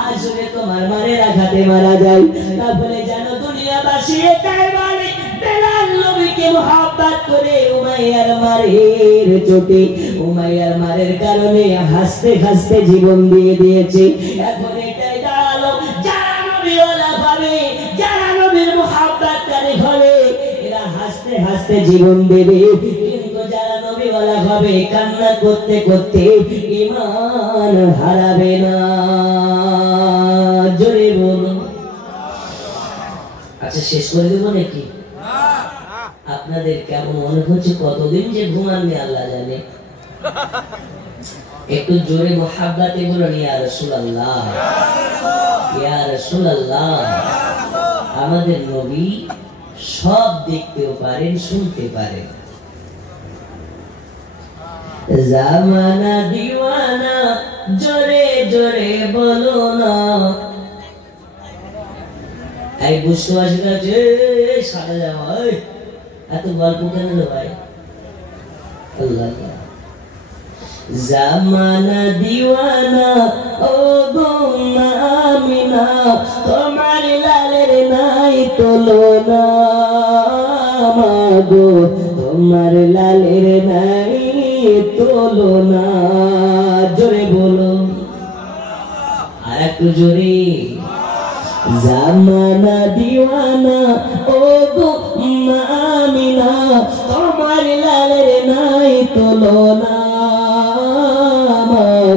আজ যদি তোমার মারের আঘাতে মারা যায়, না বলে যেন দুনিয়াবাসী এটাই বলে বেলাল নবীকে মুহাব্বত করে উমাইয়ার মারের চোটে, উমাইয়ার মারের কারণে হাসতে হাসতে জীবন দিয়ে দিয়েছে। এখন এটাই দাঁড়ালো যারা নবীওয়ালা ভাবে, যারা নবীর মুহাব্বতকারী হবে, এরা হাসতে হাসতে জীবন দেবে। কিন্তু যারা নবীওয়ালা হবে কান্না করতে করতে ঈমান হারাবে না। জোরে বলুন। আচ্ছা শেষ করে দেব নাকি? আপনাদের কেমন মনে হচ্ছে? কতদিন যে ঘুমাননি আল্লাহ জানে। একটু জোরে মুহাব্বতে বলুন, ইয়া রাসূলুল্লাহ, ইয়া রাসূলুল্লাহ। আমাদের নবী সব দেখতেও পারেন, শুনতে পারেন। জামানা দিওয়ানা, জোরে জোরে বলো না। এই বুঝতে পারছি না যে সারা যাওয়া এত গল্প কেন ভাই? আল্লাহ জামানা দিওয়ানা, ও গো আমিনা, তোমার লালের নাই তুলনা, মাগো তোমার লালের নাই তুলনা। জোরে বলো, আর একটু জোরে। জামানা দিওয়ানা, ও গো আমিনা, তোমার লালের নাই তুলনা,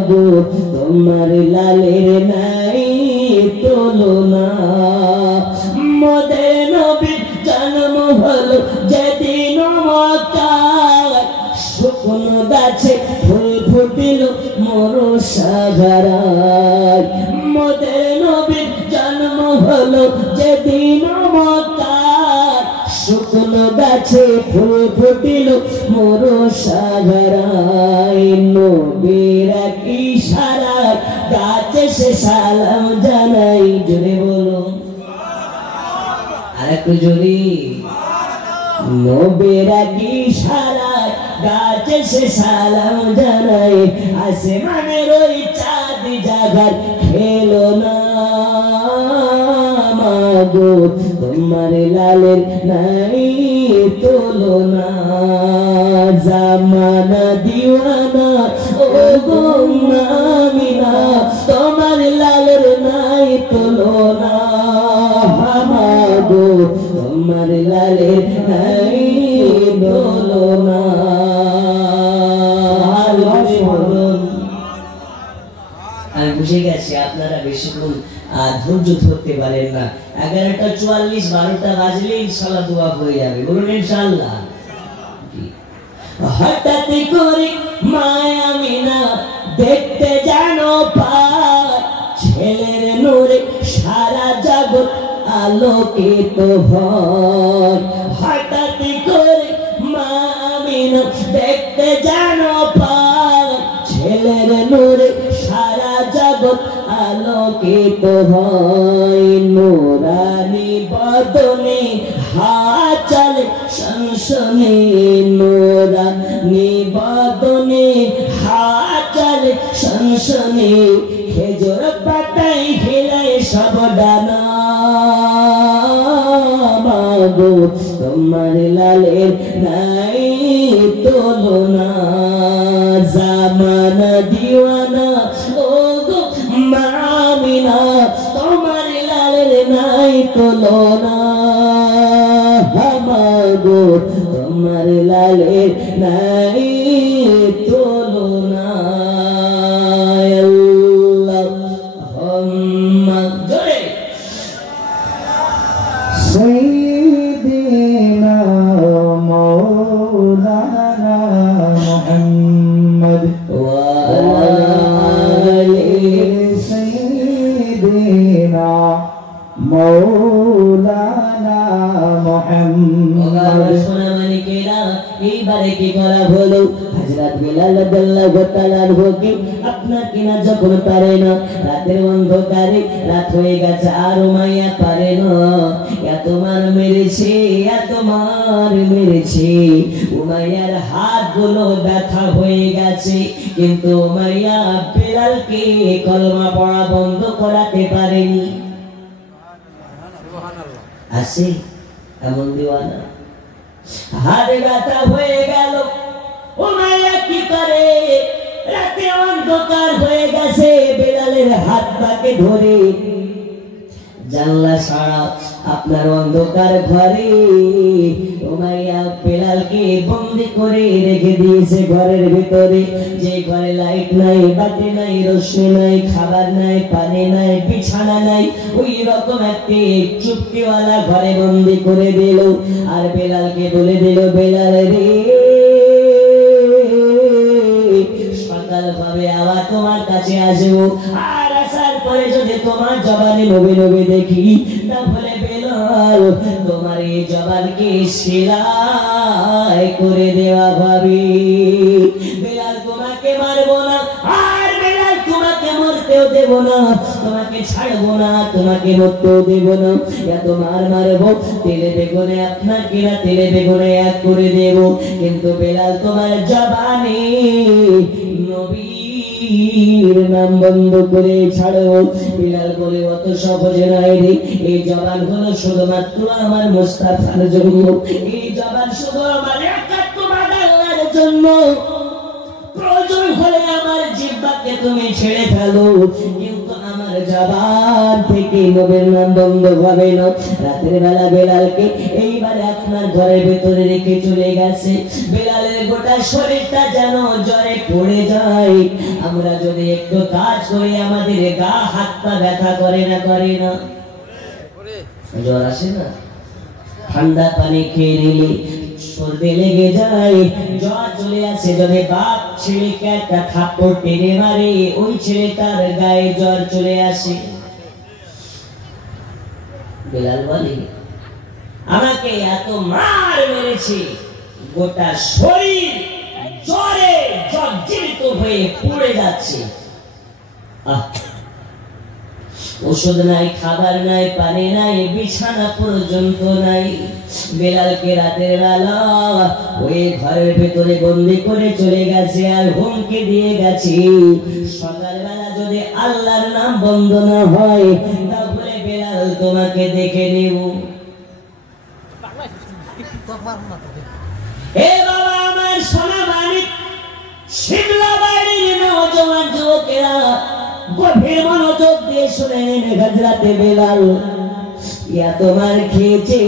মাগো তোমার লালের নাই তুলনা মোদের নবীর জন্ম হলো যেদিন মক্কায় শুকনো গাছে ফুল ফুটিল মোর সাগরায় মোদের নবীর জন্ম হলো যেদিন মক্কায় শুকনো গাছে ফুল ফুটিল মোর সাগরায় নবীর ইশারায় গাছে সে সালাম জানাই জোরে বলো আরেকটু জোরে নবীর ইশারায় গাছে সে সালাম জানাই আসমানের ওই চাঁদ জাগার খেলো না মাগো তোমার লালের নাই তুলনা জামানা দিওয়ানা ও গো আমিনা তোমার লালের নাই তুলনা মাগো তোমার লালের নাই তুলনা আমি বুঝে গেছি আপনারা বেশিক্ষণ ধৈর্য ধরতে পারেন না 11:44 12টা বাজলে ইনশাআল্লাহ দোয়া হয়ে যাবে বলুন ইনশাআল্লাহ হঠাৎ করে মায়া মিনা দেখতে জানো পায় ছেলের নূরে সারা জগৎ আলোকিত হয় হঠাৎ করে মায়া মিনা দেখতে জানো পায় ছেলের নূরে সারা জগৎ আলোকিত হয় নূরানি বদনে হাত চলে সংসনে নূরানি বদনে হাত চলে সংসনে খেজুর পাতায় খেলায় সব ডানা মাগো তোমার লালের নাই তুলনা জামানা দিওয়ানা ও গো আমিনা তোমার লালের নাই তুলনা মাগো তোমার লালের নাই তুলনা আল্লাহুম্মা জয় সাইয়্যিদিনা মাওলানা মুহাম্মদ ওয়া মৌলানা মুহাম্মদ সোনামানিকেরা এইবারে কি করা হলো হযরত বিলাল রাদিয়াল্লাহু তাআলা আনহুকে আপনার কিনা যখন পারে না রাতের অন্ধকারে রাত হয়ে গেছে আর উমাইয়া পারে না এত মার মেরেছে উমাইয়ার হাতগুলো ব্যথা হয়ে গেছে কিন্তু উমাইয়া বিলালকে কলমা পড়া বন্ধ করাতে পারেনি আছে এমন দিওয়ানা হাতে ব্যথা হয়ে গেল উমাইয়া কি করে রাতে অন্ধকার হয়ে গেছে বিলালের হাত পাকে ধরে জানলা ছাড়া আপনার অন্ধকার ঘরে উমাইয়া বিলালকে বন্দি করে রেখে দিয়েছে ঘরের ভিতরে যে ঘরে লাইট নাই বাতি নাই রোশনি নাই খাবার নাই পানি নাই বিছানা নাই ওই রকম একটি চুপটিওয়ালা ঘরে বন্দি করে দিল আর বিলালকে বলে দিল বেলাল রে সকাল ভাবে আবার তোমার কাছে আসবো আর আসার পরে যদি তোমার জবানে নবী নবী দেখি তাহলে বেলাল তোমার এই জবানকে সেলাই করে দেওয়া হবে বেলাল তোমাকে মারবো না আর বেলাল তোমাকে মরতেও দেব না তোমাকে ছাড়বো না তোমাকে মরতেও দেব না এত মারবো তেলে বেগুনে আপনার কিনা তেলে বেগুনে এক করে দেব কিন্তু বেলাল তোমার জবানে নবীর নাম বন্ধ করে ছাড়ো বিলাল বলে অত সহজে নয় রে এই জবান হলো শুধুমাত্র আমার মুস্তাফার জন্য এই জবান শুধু আমার একাত্ম আল্লাহর জন্য প্রয়োজন হলে আমার জিহ্বাকে তুমি ছেড়ে ফেলো, কিন্তু আমার জবান থেকে নবীর নাম বন্ধ হবে না। রাতের বেলা বেলালকে এইবারে আপনার ঘরের ভেতরে রেখে চলে গেছে। বেলালের গোটা শরীরটা যেন জ্বরে পড়ে যায়। আমরা যদি একটু কাজ করি আমাদের গা হাত পা ব্যথা করে না, করে না? জ্বর আসে না? ঠান্ডা পানি খেয়ে নিলে সর্দি লেগে যায়, জ্বর চলে আসে। যদি বাপ ছেলেকে একটা থাপ্পড় টেনে মারে, ওই ছেলেটার গায়ে জ্বর চলে আসে। বেলাল বলে, আমাকে এত মার মেরেছে, গোটা শরীর জ্বরে জর্জরিত হয়ে পড়ে যাচ্ছে। ওষুধ নাই, খাবার নাই, পানি নাই, বিছানা পর্যন্ত নাই। বেলালকে রাতের বেলা ওই ঘরের ভেতরে বন্দি করে চলে গেছে আর হুমকি দিয়ে গেছে, সকালবেলা যদি আল্লাহর নাম বন্ধ না হয় তাহলে বেলাল তোমাকে দেখে নেব। এ বাবা আমার সোনা মানিক, শিমলা বাড়ির নওজোয়ান যুবকেরা গভীর মনোযোগ দিয়ে শুনে নেন। হযরতে বেলাল ইয়া তোমার খেয়েছে,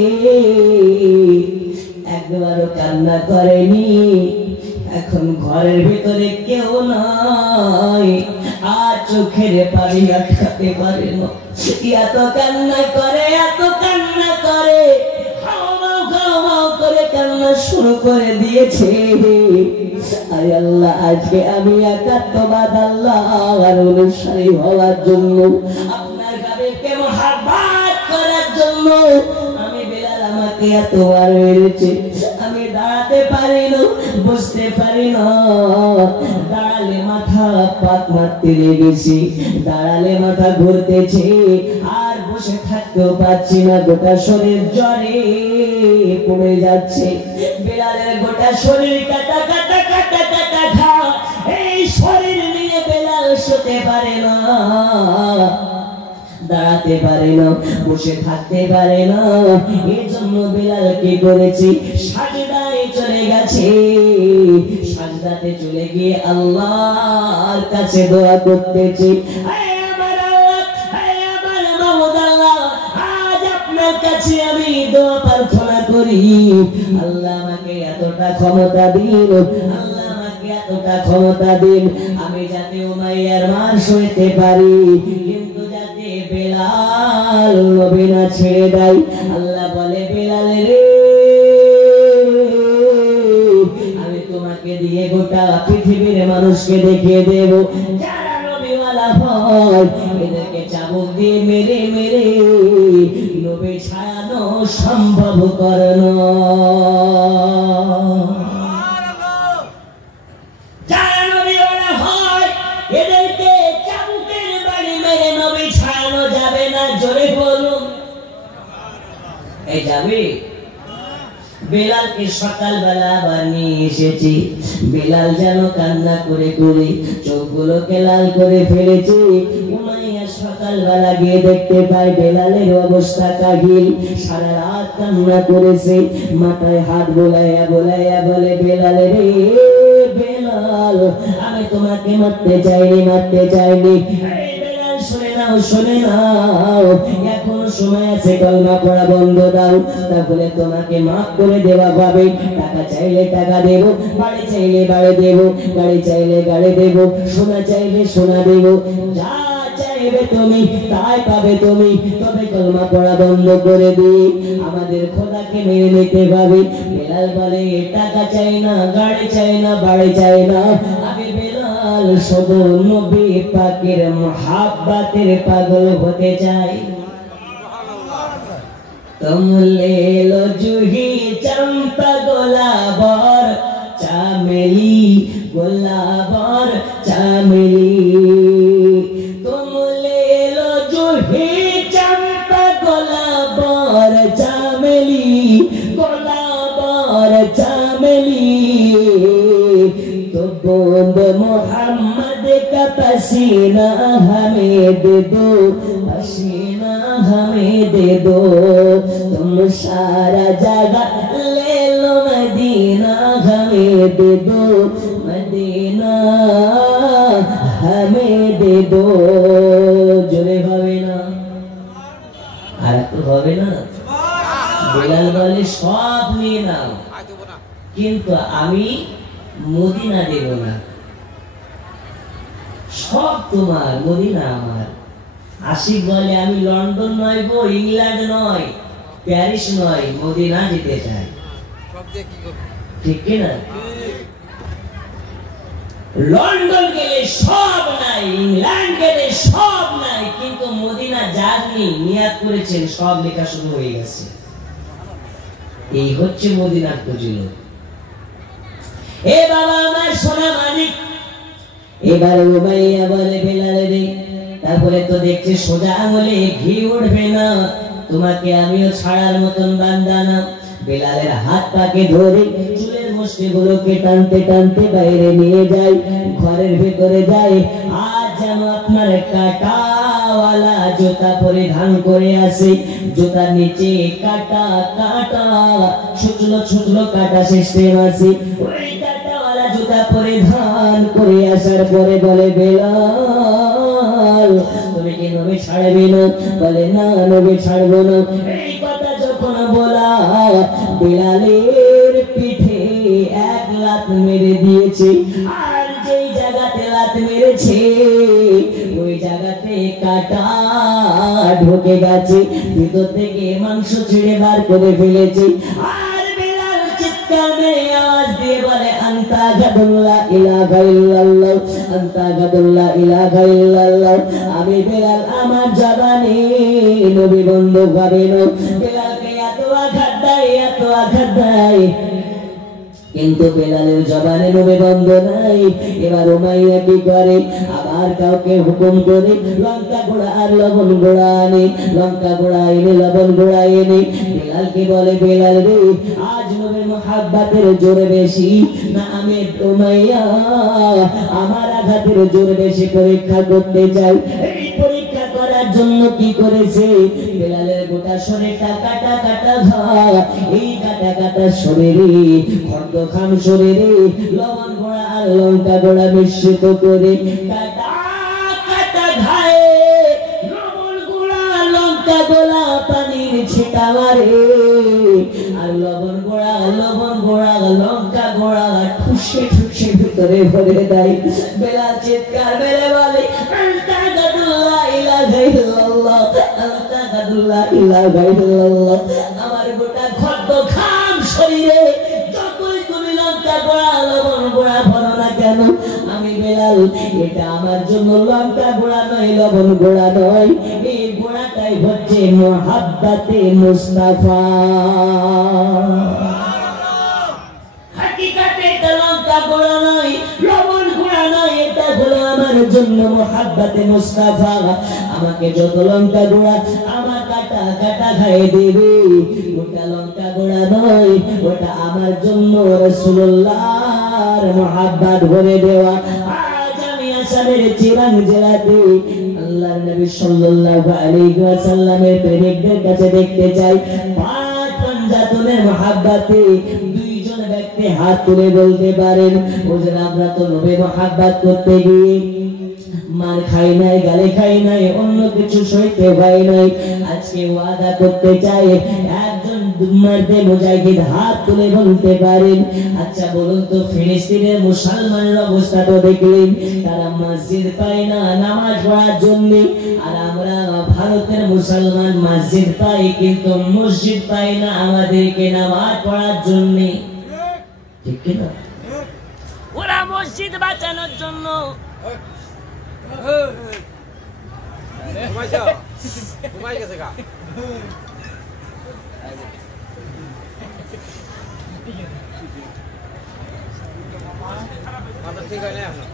একবারও কান্না করেনি। এখন ঘরের ভিতরে কেউ নাই, আর চোখের পানি আটকাতে পারে না। এত কান্না করে, এত কান্না করে, করে কান্না শুরু করে দিয়েছে। আয় আল্লাহ, আজকে আমি একাত্মবাদ আল্লাহ আর অনুসারী হওয়ার জন্য, আপনার গাবিকে মহব্বত করার জন্য আমি বেলাল, আমাকে এত বার মেরেছে, আমি দাঁড়াতে পারি না, বসতে পারি না। দাঁড়ালে মাথা পাক মারতে লেগেছি, দাঁড়ালে মাথা ঘুরতেছে, আর বসে থাকতেও পারছি না, গোটা শরীর জ্বরে পড়ে যাচ্ছে। বেলালের গোটা শরীর কাটা কাটা কাটা কাটা ঘা, এই শরীর নিয়ে বেলাল শুতে পারে না, দাঁড়াতে পারে না, বসে থাকতে পারে না। এই জন্য বেলাল কি করেছে, সাজদায় চলে গেছে। সাজদাতে চলে গিয়ে আল্লাহর কাছে দোয়া করতেছে, কাছে আমি দোয়া প্রার্থনা করি, আল্লাহ আমাকে এতটা ক্ষমতা দিন, আল্লাহ আমাকে এতটা ক্ষমতা দিন, আমি যাতে উমাইয়ার মার সইতে পারি, কিন্তু যাতে বেলাল নবী না ছেড়ে দেয়। আল্লাহ বলে, বেলাল রে, আমি তোমাকে দিয়ে গোটা পৃথিবীর মানুষকে দেখিয়ে দেব, যারা নবীওয়ালা হয় এদেরকে চাবুক দিয়ে মেরে মেরে নবী ছায়ানো সম্ভব করনো। যারা নবীওয়ালা হয় এদেরকে চাবুকের বাড়ি মেরে নবী ছায়ানো যাবে না। জোরে বলুন, এই যাবে। বেলালকে সকালবেলা আবার নিয়ে এসেছি, বেলাল যেন কান্না করে করে চোখগুলোকে লাল করে ফেলেছে। উমাইয়া সকালবেলা গিয়ে দেখতে পায় বেলালের অবস্থা কাহিল, সারা রাত কান্না করেছে, মাথায় হাত বোলাইয়া বোলাইয়া বলে, বেলাল রে বেলাল, আমি তোমাকে মারতে চাইনি, মারতে চাইনি। শুনে নাও, শুনে নাও, এখনো সময় আছে, কলমা পড়া বন্ধ দাও, তাহলে তোমাকে মাফ করে দেওয়া হবে। টাকা চাইলে টাকা দেব, বাড়ি চাইলে বাড়ি দেব, গাড়ি চাইলে গাড়ি দেব, সোনা চাইলে সোনা দেব, যা চাইবে তুমি তাই পাবে তুমি, তবে কলমা পড়া বন্ধ করে দিই, আমাদের খোদাকে মেনে নিতে হবে। বেলাল বলে, টাকা চাই না, গাড়ি চাই না, বাড়ি চাই না, আমি বেলাল শুধু নবী পাকের মহাব্বতের পাগল হতে চাই। কমলে লো জুহি চম্পা গোলাবর চামেলি, গোলাবর চামেলি, কমলে লো জুহি চম্পা গোলাবর চামেলি, গোলাবর চামেলি, तो बूंद मोहम्मद का पसीना हमें दे दो, पसीना हमें दे दो, तुम सारा जगह ले लो, मदीना हमें दे दो, देना हमें दे दो जोरे হবে না আর একটু হবে না বেলাল বলে সব নিয়ে নাও কিন্তু আমি মদিনা দেব না সব তোমার মদিনা আমার আশিক বলে আমি লন্ডন নয় গো ইংল্যান্ড নয় প্যারিস নয় মদিনা যেতে চাই ঠিক কি না লন্ডন গেলে সব নাই ইংল্যান্ড গেলে সব নাই কিন্তু মদিনা যাননি নিয়াত করেছেন সব লেখা শুরু হয়ে গেছে এই হচ্ছে মদিনার ফজিলত এ বাবা আমার সোনা মালিক এবারে উমাইয়া বলে বেলালে রে তারপরে তো দেখছি সোজা আঙুলে ঘি উঠবে না তোমাকে আমিও ছাড়ার মতন বান্দা না বেলালের হাত পাকে ধরে চুলের মুষ্টিগুলোকে টানতে টানতে বাইরে নিয়ে যায় ঘরের ভিতরে যায় আজ যেন আপনার কাঁটাওয়ালা জুতা পরিধান করে আসে জুতার নিচে কাঁটা কাঁটা ছুটলো ছুটলো কাঁটা সিস্টেম আছে ওই কাঁটাওয়ালা জুতা পরিধান করে আসার পরে বলে বেলাল তুমি কি নবী ছাড়বে না বলে না নবী ছাড়বো না এই কথা যখন বলা বেলালের পিঠে এক লাত মেরে দিয়েছে আর যেই জায়গাতে লাত মেরেছে ওই জায়গাতে কাঁটা ঢুকে গেছে ভিতর থেকে মাংস ছিঁড়ে বার করে ফেলেছে আর বেলাল চিৎকার মেরে আওয়াজ দিয়ে বলে আনতা গাদুল্লাহ ইলাহা ইল্লাল্লাহ আনতা গাদুল্লাহ ইলাহা ইল্লাল্লাহ আমি বেলাল আমার জবানে নবী বন্ধু হবে না বেলালকে এত আঘাত দেয় কিন্তু বেলালের জবানে নবী বন্ধ নাই এবার উমাইয়া কি করে আবার কাউকে হুকুম করে লঙ্কা গুঁড়া আর লবণ গুঁড়া আনে লঙ্কা গুঁড়া এনে লবণ গুঁড়া এনে বেলালকে বলে বেলাল রে আজ নবীর মহাব্বতের জোরে বেশি না আমি উমাইয়া আমার আঘাতের জোরে বেশি পরীক্ষা করতে চাই এই পরীক্ষা করার জন্য কি করেছে বেলালের গোটা শরীরটা কাটা কাটা ঘা এই কাটা কাটা শরীরে খন্ড খাম শরীরে লবণ গোড়া আর লঙ্কা গোড়া মিশ্রিত করে কাটা কাটা ঘায়ে লবণ গোড়া লঙ্কা গোড়া পানির ছিটা মারে আর লবণ গোড়া লঙ্কা গোড়া ঠুসে ঠুসে ভিতরে ভরে দেয় বেলাল চিৎকার মেরে বলে আনতা গাদুল্লাহ ইলাহা ইল্লাল্লাহ আনতা গাদুল্লাহ ইলাহা ইল্লাল্লাহ আমার গোটা খন্ড খাম শরীরে লঙ্কা গোড়া লবণ গোড়া ভরো না কেন আমি বেলাল এটা আমার জন্য লঙ্কা গোড়া নয় লবণ গোড়া নয় এই গোড়াটাই হচ্ছে মুহাব্বতে মুস্তাফা হাকিকাতে এটা লঙ্কা গোড়া নয় লবণ গোড়া নয় এটা হলো আমার জন্য মুহাব্বতে মুস্তাফা আমাকে যত লঙ্কা গোড়া আমার কাটা কাটা খাইয়ে দেবে ওটা লঙ্কা গোড়া নয় ওটা আমার জন্য রাসূলুল্লাহর মুহাব্বত ভরে দেওয়া আজ আমি আসামের চিরাং জেলাতে আল্লাহর নবী সাল্লাল্লাহু আলাইহি ওয়াসাল্লামের প্রেমিকদের কাছে দেখতে চাই পাঁচ পঞ্জাতনের মুহাব্বতে দুইজন ব্যক্তি হাত তুলে বলতে পারেন হুজুর আমরা তো নবী মুহাব্বত করতে গিয়ে মার খাই নাই গালি খাই নাই অন্য কিছু সইতে হয় নাই আজকে ওয়াদা করতে চাই একজন মারদে মুজাহিদ হাত তুলে বলতে পারেন আচ্ছা বলুন তো ফিলিস্তিনের মুসলমানের অবস্থা তো দেখলেন তারা মসজিদ পায় না নামাজ পড়ার জন্য আর আমরা ভারতের মুসলমান মসজিদ পাই কিন্তু মসজিদ পাই না আমাদেরকে নামাজ পড়ার জন্য ঠিক কি না ওরা মসজিদ বাঁচানোর জন্য ঘুমাই গেছে গা মাথা ঠিক হয় না এখন